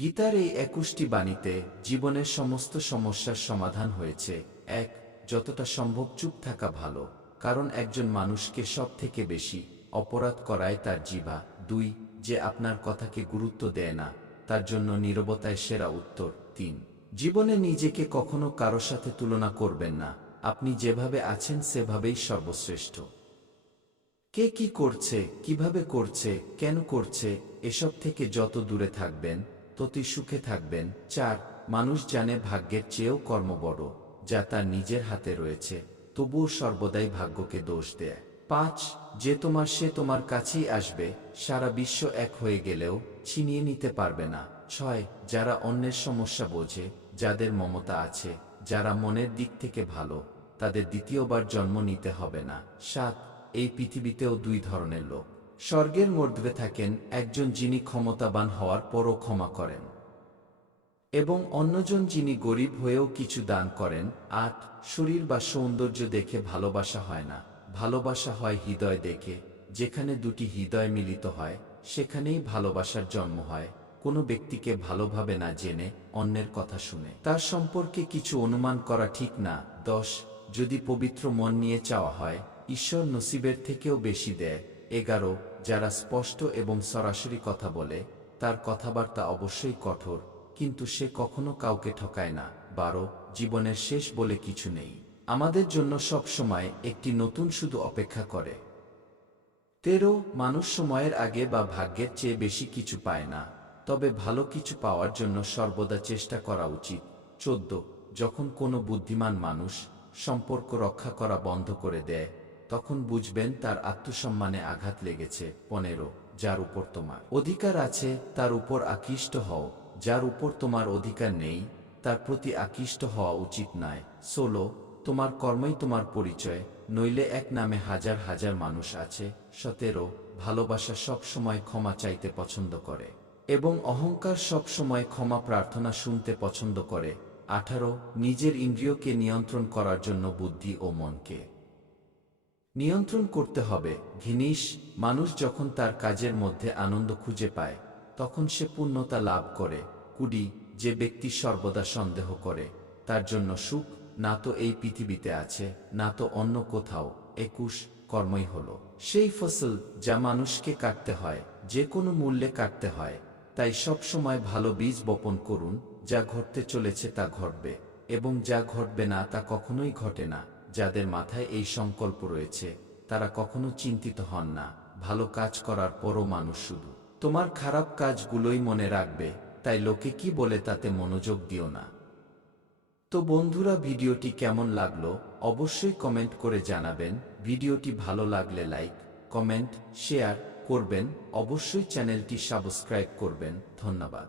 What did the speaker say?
গীতার এই ২১টি বাণীতে জীবনের সমস্ত সমস্যার সমাধান হয়েছে। ১. যতটা সম্ভব চুপ থাকা ভালো, কারণ একজন মানুষকে সব থেকে বেশি অপরাধ করায় তার জিহ্বা। ২. যে আপনার কথাকে গুরুত্ব দেয় না, তার জন্য নীরবতায় সেরা উত্তর। ৩. জীবনে নিজেকে কখনো কারো সাথে তুলনা করবেন না, আপনি যেভাবে আছেন সেভাবেই সর্বশ্রেষ্ঠ। কে কি করছে, কিভাবে করছে, কেন করছে, এসব থেকে যত দূরে থাকবেন ততই সুখে থাকবেন। ৪. মানুষ জানে ভাগ্যের চেয়েও কর্ম বড়, যা তার নিজের হাতে রয়েছে, তবুও সর্বদাই ভাগ্যকে দোষ দেয়। ৫. যে তোমার সে তোমার কাছেই আসবে, সারা বিশ্ব এক হয়ে গেলেও ছিনিয়ে নিতে পারবে না। ৬. যারা অন্যের সমস্যা বোঝে, যাদের মমতা আছে, যারা মনের দিক থেকে ভালো, তাদের দ্বিতীয়বার জন্ম নিতে হবে না। ৭. এই পৃথিবীতেও দুই ধরনের লোক স্বর্গের মধ্যে থাকেন, একজন যিনি ক্ষমতাবান হওয়ার পরও ক্ষমা করেন, এবং অন্যজন যিনি গরিব হয়েও কিছু দান করেন। ৮. শরীর বা সৌন্দর্য দেখে ভালোবাসা হয় না, ভালোবাসা হয় হৃদয় দেখে। যেখানে দুটি হৃদয় মিলিত হয়, সেখানেই ভালোবাসার জন্ম হয়। কোনো ব্যক্তিকে ভালোভাবে না জেনে, অন্যের কথা শুনে তার সম্পর্কে কিছু অনুমান করা ঠিক না। ১০. যদি পবিত্র মন নিয়ে চাওয়া হয়, ঈশ্বর নসিবের থেকেও বেশি দেয়। ১১. যারা স্পষ্ট এবং সরাসরি কথা বলে, তার কথাবার্তা অবশ্যই কঠোর, কিন্তু সে কখনো কাউকে ঠকায় না। ১২. জীবনের শেষ বলে কিছু নেই, আমাদের জন্য সব সময় একটি নতুন শুধু অপেক্ষা করে। ১৩. মানুষ সময়ের আগে বা ভাগ্যের চেয়ে বেশি কিছু পায় না, তবে ভালো কিছু পাওয়ার জন্য সর্বদা চেষ্টা করা উচিত। ১৪. যখন কোনো বুদ্ধিমান মানুষ সম্পর্ক রক্ষা করা বন্ধ করে দেয়, তখন বুঝবেন তার আত্মসম্মানে আঘাত লেগেছে। ১৫. যার উপর তোমার অধিকার আছে তার উপর আকৃষ্ট হও, যার উপর তোমার অধিকার নেই তার প্রতি আকৃষ্ট হওয়া উচিত নয়। ১৬. তোমার কর্মই তোমার পরিচয়, নইলে এক নামে হাজার হাজার মানুষ আছে। ১৭. ভালোবাসা সব সময় ক্ষমা চাইতে পছন্দ করে, এবং অহংকার সব সময় ক্ষমা প্রার্থনা শুনতে পছন্দ করে। ১৮. নিজের ইন্দ্রিয়কে নিয়ন্ত্রণ করার জন্য বুদ্ধি ও মনকে নিয়ন্ত্রণ করতে হবে। ঘিনিস মানুষ যখন তার কাজের মধ্যে আনন্দ খুঁজে পায়, তখন সে পূর্ণতা লাভ করে। ২০. যে ব্যক্তি সর্বদা সন্দেহ করে, তার জন্য সুখ না তো এই পৃথিবীতে আছে, না তো অন্য কোথাও। ২১. কর্মই হলো সেই ফসল যা মানুষকে কাটতে হয়, যে কোনো মূল্যে কাটতে হয়। তাই সব সময় ভালো বীজ বপন করুন, যা ঘটতে চলেছে তা ঘটবে, এবং যা ঘটবে না তা কখনোই ঘটে না। যাদের মাথায় এই সংকল্প রয়েছে, তারা কখনো চিন্তিত হন না। ভালো কাজ করার পরও মানুষ শুধু তোমার খারাপ কাজগুলোই মনে রাখবে, তাই লোকে কি বলে তাতে মনোযোগ দিও না। তো বন্ধুরা, ভিডিওটি কেমন লাগলো অবশ্যই কমেন্ট করে জানাবেন। ভিডিওটি ভালো লাগলে লাইক, কমেন্ট, শেয়ার করবেন। অবশ্যই চ্যানেলটি সাবস্ক্রাইব করবেন। ধন্যবাদ।